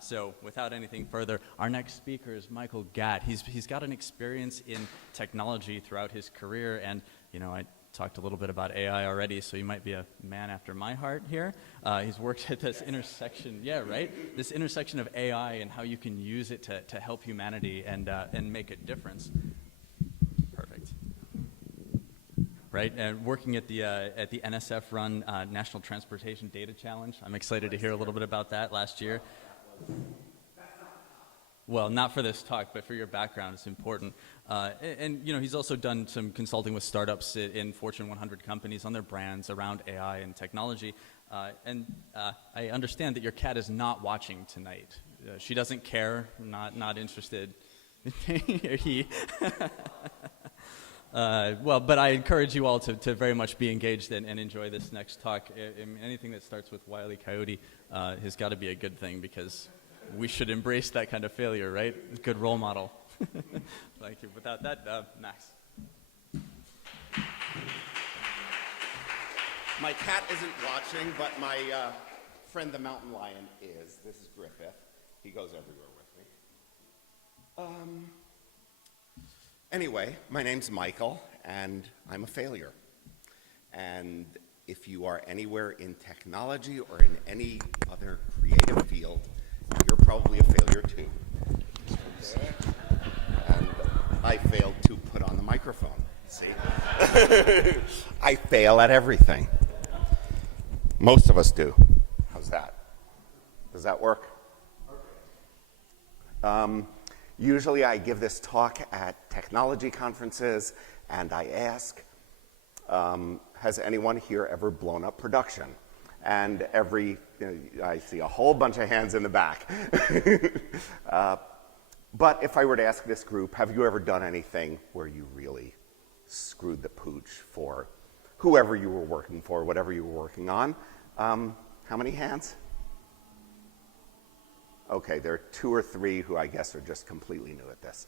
So without anything further, our next speaker is Michael Gatt. He's got an experience in technology throughout his career, and I talked a little bit about AI already, so he might be a man after my heart here. He's worked at this intersection, this intersection of AI and how you can use it to help humanity and make a difference. Perfect. Right, and working at the NSF-run National Transportation Data Challenge. I'm excited to hear a little bit about that last year. Well, not for this talk, but for your background, it's important. And he's also done some consulting with startups in Fortune 100 companies on their brands around AI and technology. And I understand that your cat is not watching tonight. She doesn't care, not interested. He. But I encourage you all to very much be engaged and enjoy this next talk. Anything that starts with Wile E. Coyote has got to be a good thing, because we should embrace that kind of failure, right? Good role model. Thank you. Without that, Max. My cat isn't watching, but my friend the mountain lion is. This is Griffith. He goes everywhere with me. Anyway, my name's Michael, and I'm a failure. And if you are anywhere in technology or in any other creative field, you're probably a failure too. And I failed to put on the microphone, see? I fail at everything. Most of us do. How's that? Does that work? Usually I give this talk at technology conferences, and I ask, has anyone here ever blown up production? And I see a whole bunch of hands in the back. But if I were to ask this group, have you ever done anything where you really screwed the pooch for whoever you were working for, whatever you were working on? How many hands? Okay, there are 2 or 3 who I guess are just completely new at this.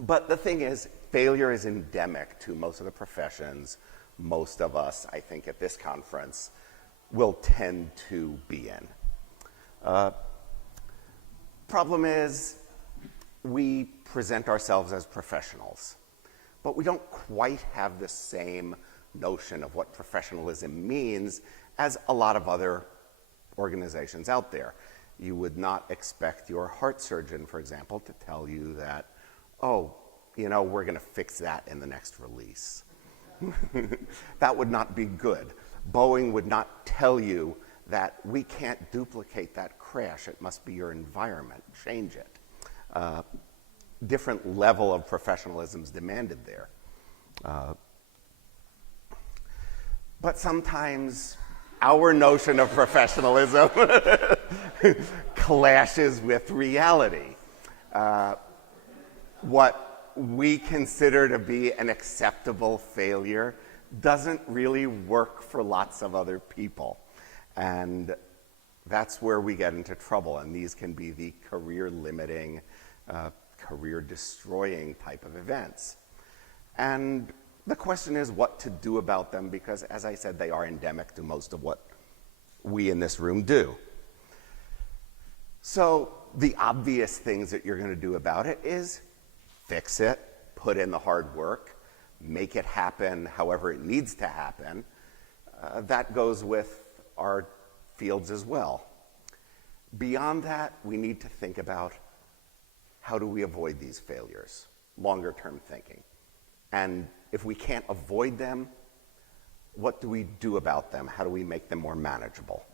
But the thing is, failure is endemic to most of the professions. Most of us, I think, at this conference will tend to be in. Problem is, we present ourselves as professionals, but we don't quite have the same notion of what professionalism means as a lot of other organizations out there. You would not expect your heart surgeon, for example, to tell you that, we're going to fix that in the next release. That would not be good. Boeing would not tell you that we can't duplicate that crash. It must be your environment. Change it. Different level of professionalism is demanded there. But sometimes our notion of professionalism clashes with reality. What we consider to be an acceptable failure doesn't really work for lots of other people. And that's where we get into trouble. And these can be the career-limiting, career-destroying type of events. And the question is what to do about them, because, as I said, they are endemic to most of what we in this room do. So the obvious things that you're going to do about it is fix it, put in the hard work, make it happen however it needs to happen. That goes with our fields as well. Beyond that, we need to think about how do we avoid these failures, longer-term thinking. And if we can't avoid them, what do we do about them? How do we make them more manageable?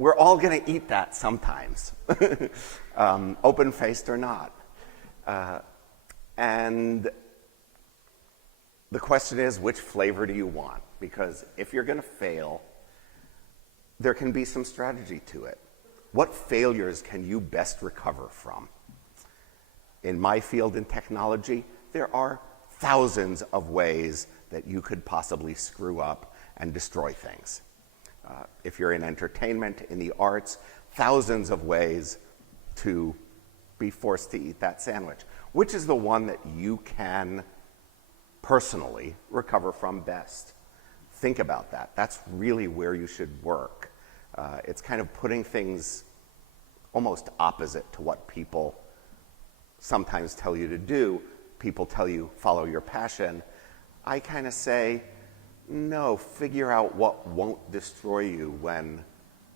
We're all going to eat that sometimes, open-faced or not. And the question is, which flavor do you want? Because if you're going to fail, there can be some strategy to it. What failures can you best recover from? In my field in technology, there are thousands of ways that you could possibly screw up and destroy things. If you're in entertainment, in the arts, thousands of ways to be forced to eat that sandwich. Which is the one that you can personally recover from best? think about that. That's really where you should work. It's kind of putting things almost opposite to what people sometimes tell you to do. People tell you, follow your passion. I kind of say, no, figure out what won't destroy you when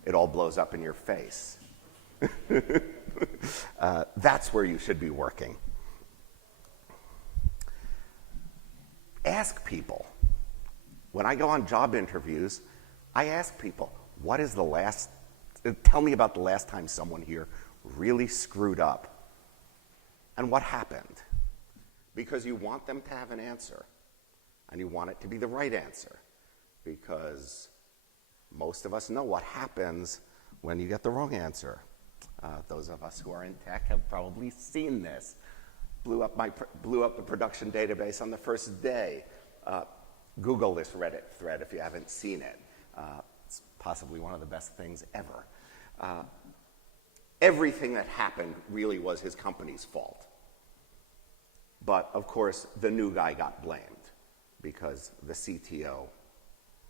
it all blows up in your face. That's where you should be working. Ask people. When I go on job interviews, I ask people, tell me about the last time someone here really screwed up and what happened. Because you want them to have an answer, and you want it to be the right answer, because most of us know what happens when you get the wrong answer. Those of us who are in tech have probably seen this. Blew up the production database on the first day. Google this Reddit thread if you haven't seen it. It's possibly one of the best things ever. Everything that happened really was his company's fault. But of course, the new guy got blamed because the CTO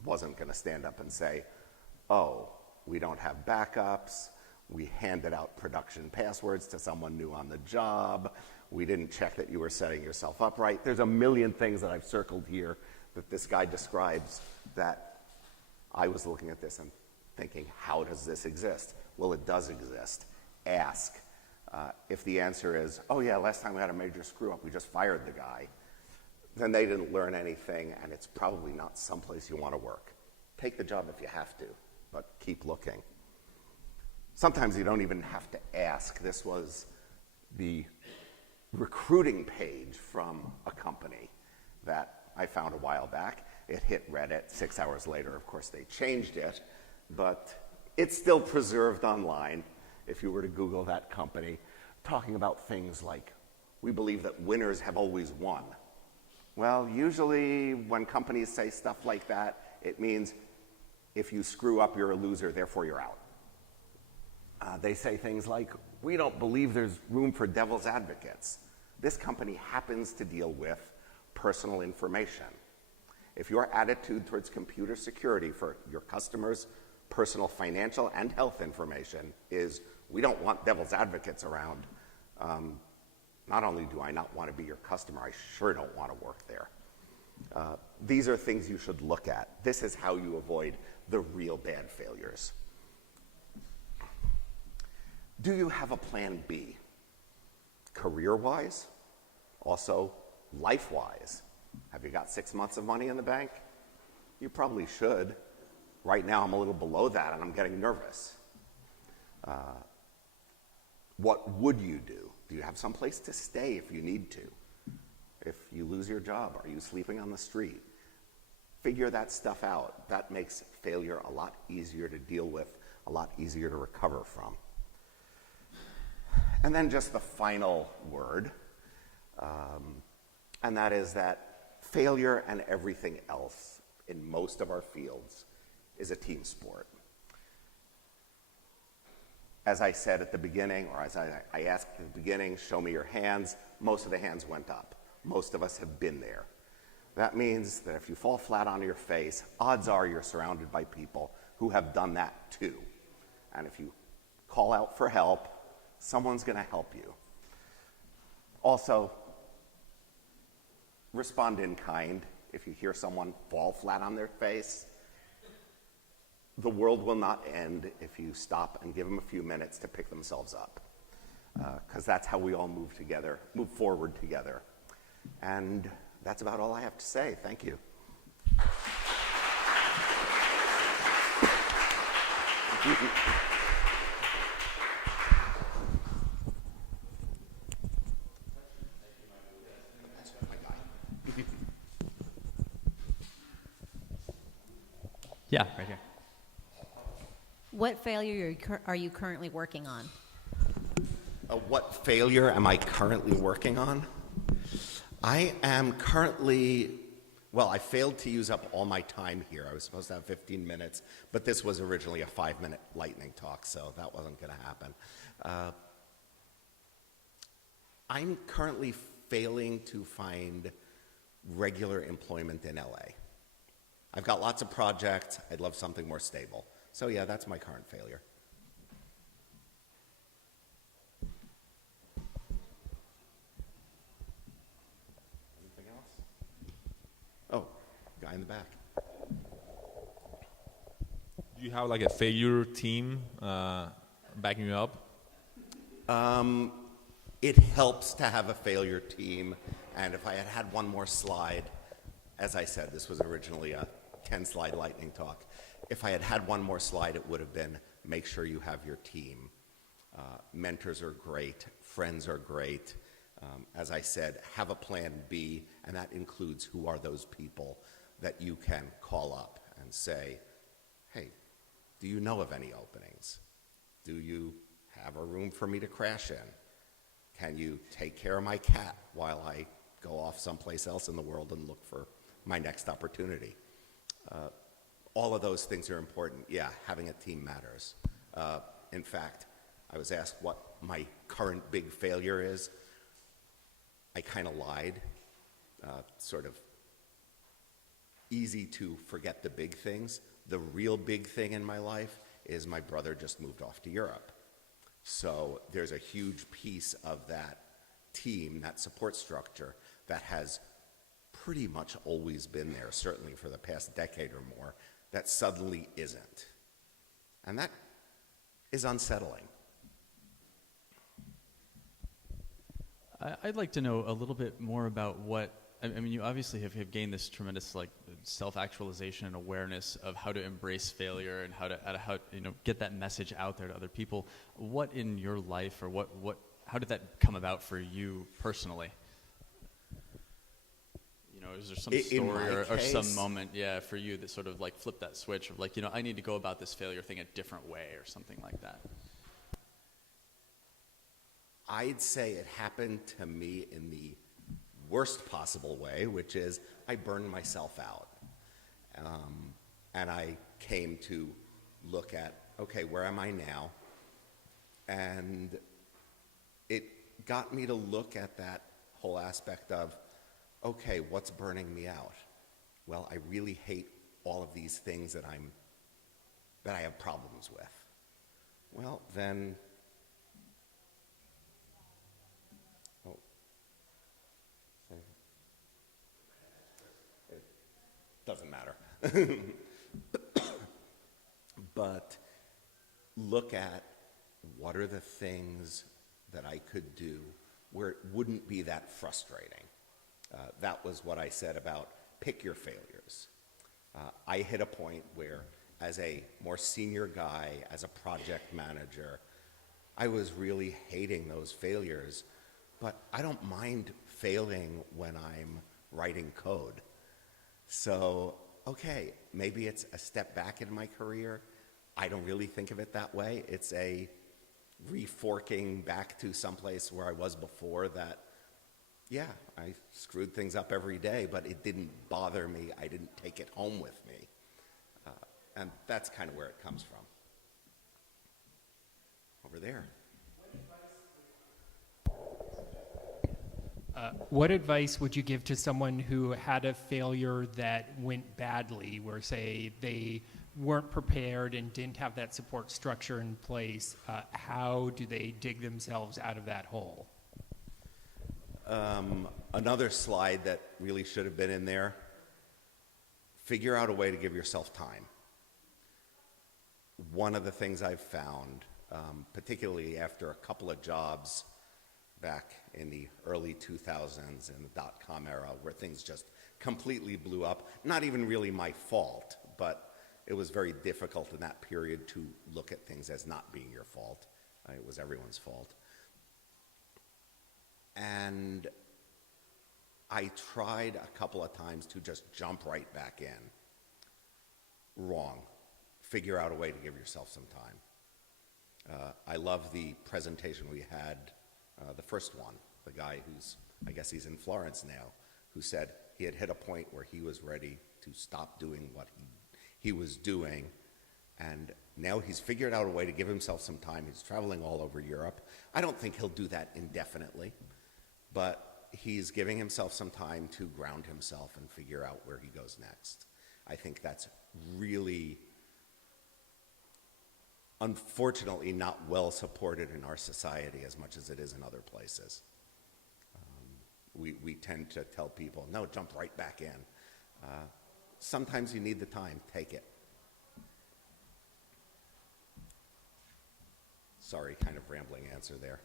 wasn't going to stand up and say, oh, we don't have backups, we handed out production passwords to someone new on the job, we didn't check that you were setting yourself up right. There's a million things that I've circled here that this guy describes that I was looking at this and thinking, how does this exist? Well, it does exist. Ask. If the answer is, oh yeah, last time we had a major screw up, we just fired the guy, then they didn't learn anything, and it's probably not someplace you want to work. Take the job if you have to, but keep looking. Sometimes you don't even have to ask. This was the recruiting page from a company that I found a while back. It hit Reddit 6 hours later. Of course, they changed it, but it's still preserved online if you were to Google that company, talking about things like, we believe that winners have always won. Well, usually when companies say stuff like that, it means if you screw up, you're a loser, therefore you're out. They say things like, we don't believe there's room for devil's advocates. This company happens to deal with personal information. If your attitude towards computer security for your customers' personal financial and health information is, we don't want devil's advocates around, not only do I not want to be your customer, I sure don't want to work there. These are things you should look at. This is how you avoid the real bad failures. Do you have a plan B? Career-wise, also life-wise. Have you got 6 months of money in the bank? You probably should. Right now, I'm a little below that, and I'm getting nervous. What would you do? Do you have some place to stay if you need to? If you lose your job, are you sleeping on the street? Figure that stuff out. That makes failure a lot easier to deal with, a lot easier to recover from. And then just the final word, and that is that failure and everything else in most of our fields is a team sport. As I said at the beginning, or as I asked at the beginning, show me your hands, most of the hands went up. Most of us have been there. That means that if you fall flat on your face, odds are you're surrounded by people who have done that too. And if you call out for help, someone's going to help you. Also, respond in kind. If you hear someone fall flat on their face, the world will not end if you stop and give them a few minutes to pick themselves up. Because that's how we all move forward together. And that's about all I have to say. Thank you. Yeah, right here. What failure are you currently working on? What failure am I currently working on? I am currently, well, I failed to use up all my time here. I was supposed to have 15 minutes, but this was originally a 5-minute lightning talk, so that wasn't going to happen. I'm currently failing to find regular employment in LA. I've got lots of projects. I'd love something more stable. So yeah, that's my current failure. Anything else? Oh, guy in the back. Do you have like a failure team backing you up? It helps to have a failure team, and if I had had one more slide, as I said, this was originally a 10-slide lightning talk. If I had had one more slide, it would have been make sure you have your team. Mentors are great, friends are great. As I said, have a plan B, and that includes who are those people that you can call up and say, hey, do you know of any openings? Do you have a room for me to crash in? Can you take care of my cat while I go off someplace else in the world and look for my next opportunity? All of those things are important. Yeah, having a team matters. In fact, I was asked what my current big failure is. I kind of lied. Sort of easy to forget the big things. The real big thing in my life is my brother just moved off to Europe. So there's a huge piece of that team, that support structure, that has pretty much always been there, certainly for the past decade or more, that suddenly isn't. And that is unsettling. I'd like to know a little bit more about what, I mean, you obviously have gained this tremendous like self-actualization and awareness of how to embrace failure and how to get that message out there to other people. What in your life, or how did that come about for you personally? Is there some story or some moment, for you that sort of like flipped that switch of like, I need to go about this failure thing a different way or something like that? I'd say it happened to me in the worst possible way, which is I burned myself out. And I came to look at, okay, where am I now? And it got me to look at that whole aspect of, okay, what's burning me out? Well, I really hate all of these things that I have problems with. Well, then, it doesn't matter. But look at what are the things that I could do where it wouldn't be that frustrating. That was what I said about pick your failures. I hit a point where, as a more senior guy, as a project manager, I was really hating those failures, but I don't mind failing when I'm writing code. So, okay, maybe it's a step back in my career. I don't really think of it that way. It's a reforking back to someplace where I was before that, yeah, I screwed things up every day, but it didn't bother me. I didn't take it home with me. And that's kind of where it comes from. Over there. What advice would you give to someone who had a failure that went badly, where, say, they weren't prepared and didn't have that support structure in place? How do they dig themselves out of that hole? Another slide that really should have been in there, figure out a way to give yourself time. One of the things I've found, particularly after a couple of jobs back in the early 2000s in the dot-com era where things just completely blew up, not even really my fault, but it was very difficult in that period to look at things as not being your fault. It was everyone's fault. And I tried a couple of times to just jump right back in. Wrong. Figure out a way to give yourself some time. I love the presentation we had, the first one, the guy who's, I guess he's in Florence now, who said he had hit a point where he was ready to stop doing what he was doing, and now he's figured out a way to give himself some time. He's traveling all over Europe. I don't think he'll do that indefinitely, but he's giving himself some time to ground himself and figure out where he goes next. I think that's really, unfortunately, not well supported in our society as much as it is in other places. We tend to tell people, no, jump right back in. Sometimes you need the time, take it. Sorry, kind of rambling answer there.